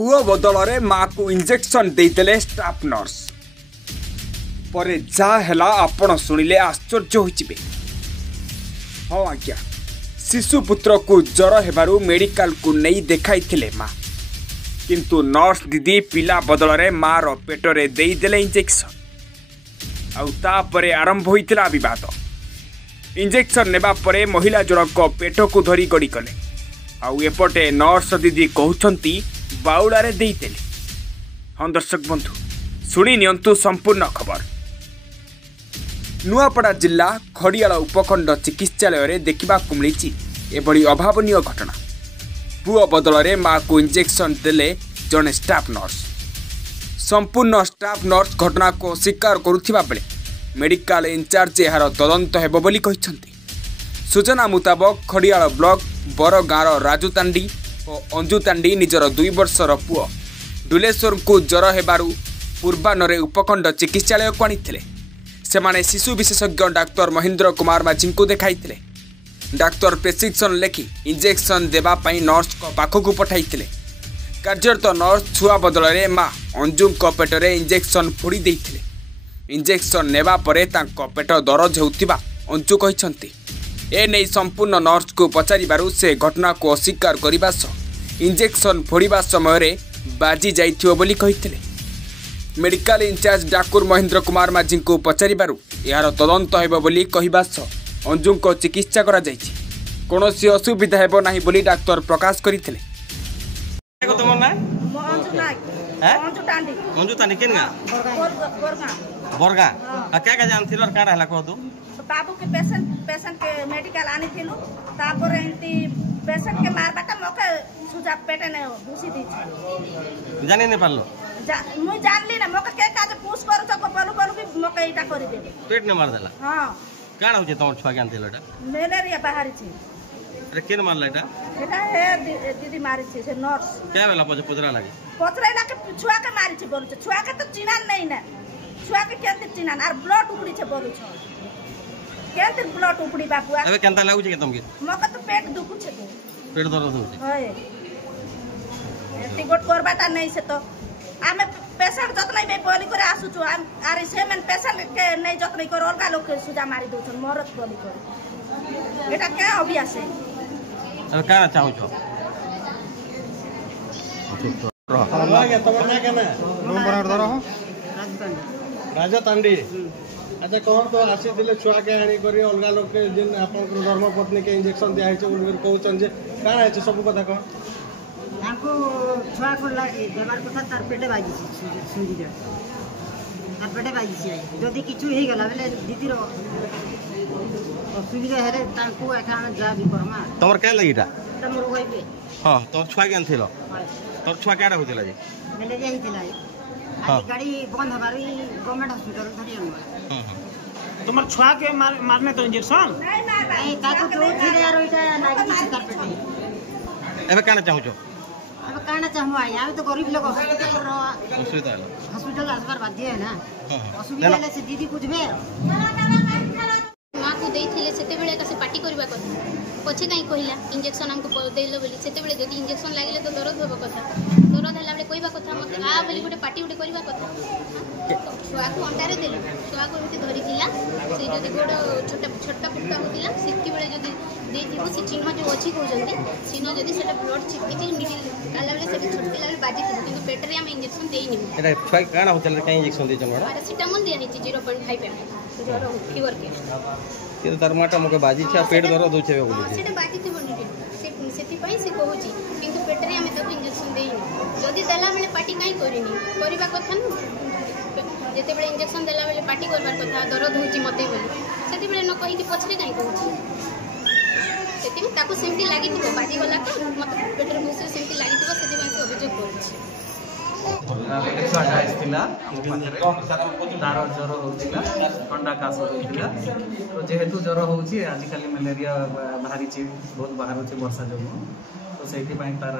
पुओ बदल में माँ को इंजेक्शन देदेले स्टाफ नर्स परे जा हैला आपण शुणिले आश्चर्य होइजिबे। हाँ आज्ञा शिशुपुत्र को जर हेबारु मेडिकल को नहीं देखाइथिले माँ किंतु नर्स दीदी पिला बदल में माँ रो पेटरे देदेले इंजेक्शन आउे आरंभ होइतिला विवाद। इंजेक्शन नेबा परे महिला जनक पेट को धरी गड़ी कले आउपटे नर्स दीदी कहउछंती बाउलारे देइतेले। हाँ दर्शक बंधु शुणी नियंतु संपूर्ण खबर। नुआपड़ा जिला खड़ियाल उपखंड चिकित्सालय देखा मिली एभली अभावनीय घटना। पुओ बदल में माँ को इंजेक्शन देले जड़े स्टाफ नर्स। संपूर्ण स्टाफ नर्स घटना को स्वीकार करुथिबा बेले मेडिकल इंचार्ज यार तदंत हेबो बोली कहिसंती। सूचना मुताबक खड़ियाल ब्लॉक बरगाँर राजुतांडी और अंजुतांडी निजर 2 वर्षर पुओ डुलेश्वर को जर हेबारु पूर्वाह्न उपखंड चिकित्सालय को आनिथिले। सेमाने शिशु विशेषज्ञ डाक्तर महेंद्र कुमार माझी को देखाइथिले। डाक्तर प्रेस्क्रिप्शन लेखि इंजेक्शन देबा पई नर्स को पाखकु पठाइथिले। कार्यरत नर्स छुआ बदल में माँ अंजु पेटरे इंजेक्शन फोड़ी देइथिले। इंजेक्शन नेबा परे तांको पेट दरज होउथिबा अंजु कहिसंती। ए नहीं संपूर्ण नर्स को पचारिबारु से घटना को अस्वीकार करिबा सह इंजेक्शन फोड़िबा समय बाजी जाइथिबो बोली कहिथिले। Medical incharge doctor Mahendra Kumar Majhi को पचारिबारु यार तदंत हेबो बोली कहिबा सह अंजु को चिकित्सा करा जाइछि। कोनोसी असुविधा हेबो नाही बोली डाक्टर प्रकाश करिथिले। तुम ना अंजु टांडी अंजु तानी केन गा बरगा क्या क्या जान थिलो काडा हला को तू बाबू के पेशेंट के मेडिकल आनी थिलु तापर एंती पेशेंट के मार बाटा मके सुजा पेटे ने घुसी दी जाने ने पालो मुई जानली ना मके के काज पुश करू छ बोलू बोलू भी मके इटा करि दे पेट ने मार देला। हां काडा होचे तोर छुआ ज्ञान थिलो एटा मलेरिया बाहरी छी। अरे केन मारला एटा एटा हे दीदी मारी छी से नर्स क्या वेला पुजरा लागे पचराइला के छुआ के मारी छी बोलू छ। छुआ के तो चिना नहीं ना छुआ के केंते चिना आर ब्लड उकड़ी छ बोलू छ केंते ब्लड उकड़ी बाबू अबे केनता लागु छ के तुमके मके तो पेट दुखु छ पेट दर्द होचे होय एती गोट करबाटा नहीं से तो आमे पेशेंट जतनै में बोली करे आसु छु आरे सेमेन पेशेंट के नहीं जतनै कर अलगा लोग के सुजा मारी दउ छ मरत बोली कर एटा के अभ्यास है। अब का चाहू छ राजतांडी अच्छा कौन तो आसी दिले छुआ के आनी करी अलगा लोग के जिन आपन धर्म पत्नी के इंजेक्शन दिया है बोल कहउछन जे का है सब कथा कौन हमको छुआ को देवार कथा तार पेटे बाजी सुजी दे तार पेटे बाजी छै जदी किछु हे गला बेले दीदी रो असुविधा हेरे तांको एखा में जा भी करमा तमर का लगिटा तमर होइबे। हां तोर छुआ ज्ञान थिलो तोर छुआ काडा होतिला जे मलेरिया ही थिला आज गाड़ी बंद हमारी गवर्नमेंट हॉस्पिटल धरि अनवा। हां तुम्हार छुआ के मारने तो इंजेक्शन नहीं ताको तो थिले यार ओइटा लागी छै तार पेटे एबे काना चाहू छ अब कहना चाहूँ यहाँ तो गरीब लोग हॉस्पिटल आसबार बाध्य है ना असुविधा से दीदी बुझे माँ को देइथिले सेते बेले का से पार्टी करबा कथा पछे काई कहिला इंजेक्शन हमको देलो बोली सेते बेले जदी इंजेक्शन लागिले तो दर्द होबो कथा दर्द हला बेले कहबा कथा मते आ बोली गोटे पार्टी उडे करबा कथा छुआ को अंटारे देलो छुआ को एते धरि थिला से जदी गोड छोटा छोटा फुटका होतिला सेति बेले जदी देइथिबो से चिन्ह जो अछि कहजंती चिन्ह जदी सेटा ब्लड छिटकी मिडिल काला बेले सेटा छुटकी लागे बाजी थिबो किंतु पेटरे हम इंजेक्शन देइनी एटा छुआ काना होतले काई इंजेक्शन देचन बडा पैरासिटामोल दिया हिची 0.5 ml जरो फीवर के के तार माटा मके बाजी छ पेट दर्द होचे बोली सेटा बाजी थिबो नि सेति पई से कहूची किंतु पेटरे हम तक इंजेक्शन देइनी जदी देला बेले पार्टी काई करिनी करबा कथा न जेते बेले इंजेक्शन देला बेले पार्टी करबार कथा दर्द होची मते बोली सेति बेले न कहि कि पछरे काई कहूची सेति में ताको सेमती लागि थिबो बाजी वाला तो मते पेटर मुसे सेमती लागि थिबो सेति में से अभियोग करछि तार ज्वर होता ठंडा काश होता तो जेहेतु ज्वर होची आजिकल मलेरिया बाहरी बहुत बाहर वर्षा जो तो से तार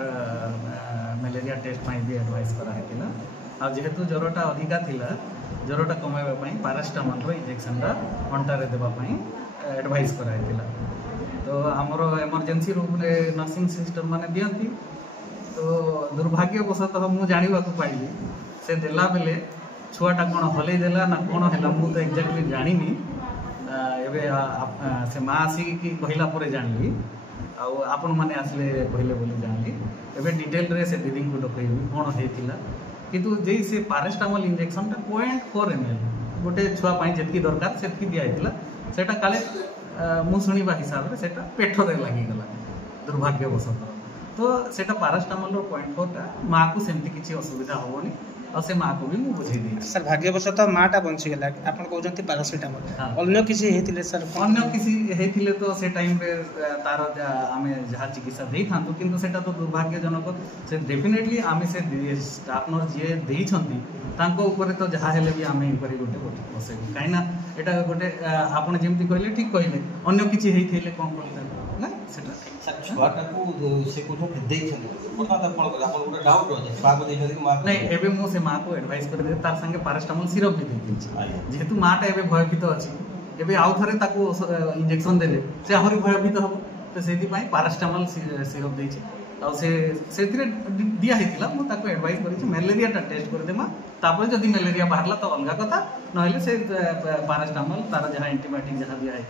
मलेरिया टेस्ट भी एडवाइस कराइला आ जेहेतु ज्वरटा अधिका थिला ज्वरटा कमाइबा पैरासिटामोल इंजेक्शन अंटारे देवाई एडवाइस कराइला तो आमर इमरजेंसी रूम रे नर्सिंग सिस्टम माने दियंती तो दुर्भाग्यवशतः मुझे जानवा पाइली से देला बेले छुआटा कौन हल देला ना कौन है मुझे तो एक्जाक्टली जानी से माँ आसिक कहला जानी आपण मैंने आसले कहले बोली जानी एवं डिटेल रे से दीदी को डकैबी कौन होता किंतु जे से पारास्टामोल इंजेक्शन 0.4 ml गोटे छुआपाई जी दरकार से दिखाई सेटा काले मु शुणा हिसाब से पेठरे लगिगला दुर्भाग्यवशतः तो सेटा पारास्टामोल 0.4 माँ को सेमती किसी असुविधा हेनी और से माँ को भी मुझे बुझे दी सर भाग्यवशतः माटा बंचीगला आप कहते पारासिटामोल अन्य किसी होते सर अन्य किसी होते तो से टाइम रे तार आम जहाँ चिकित्सा दे था किंतु सेटा तो दुर्भाग्यजनक से डेफिनेटली आम से स्टाफ नर्स जी देइछंती तांको ऊपर तो जहाँ हेले भी आम इनक्वारी गोटे बसेबू कहीं एटा गोटे आप जमी कहले ठीक कहले अन्य किसी होते कौन करते ना सेटा छुआटा को से को नहीं एबे मु से माँ को एडवाइस कर दे तार संगे पारास्टामोल सिरप भी दे जेहेतु माटा एबे भयभीत अच्छी एबे आउ थरे ताको इंजेक्शन देले से आहुरी भयभीत हम तो से पारास्टामोल सिरप देछि आ से दिया हेतिला मु ताको एडवाइस करिछि मलेरिया टा टेस्ट कर देमा तापर जदि मलेरिया बाहरला तो अलगा कथा नहले से पारास्टामोल तार जहाँ एंटीबायोटिक जहाँ दिया है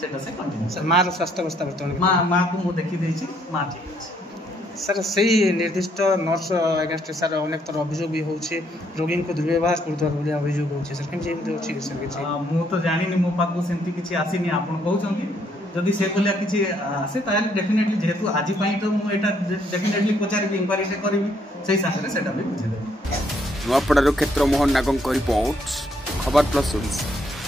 सेटा से कंटिन्यू सर माँ स्वास्थ्य अवस्था बर्तमान माँ को मु देखि देछि माँ ठीक अछि सर से निर्दिष्ट नर्स अगेंस्ट सर अनेक तरह अभियोग भी होचे रोगी को दुर्व्यवहार करदर बोली अभियोग होचे सर केमजे एमते होची सर किछि मु तो जानिनी मो पाखु सेमती किछि आसीनी आपण कहउछंती जदि से बोलिया किछि आसे ताले डेफिनेटली जेहेतु आजि पई तो मु एटा डेफिनेटली पचारि इंक्वायरी से करबी सेही संगे सेटा भी बुझे देबी नुआपड़ार क्षेत्र मोहन नागंक रिपोर्ट खबर प्लस।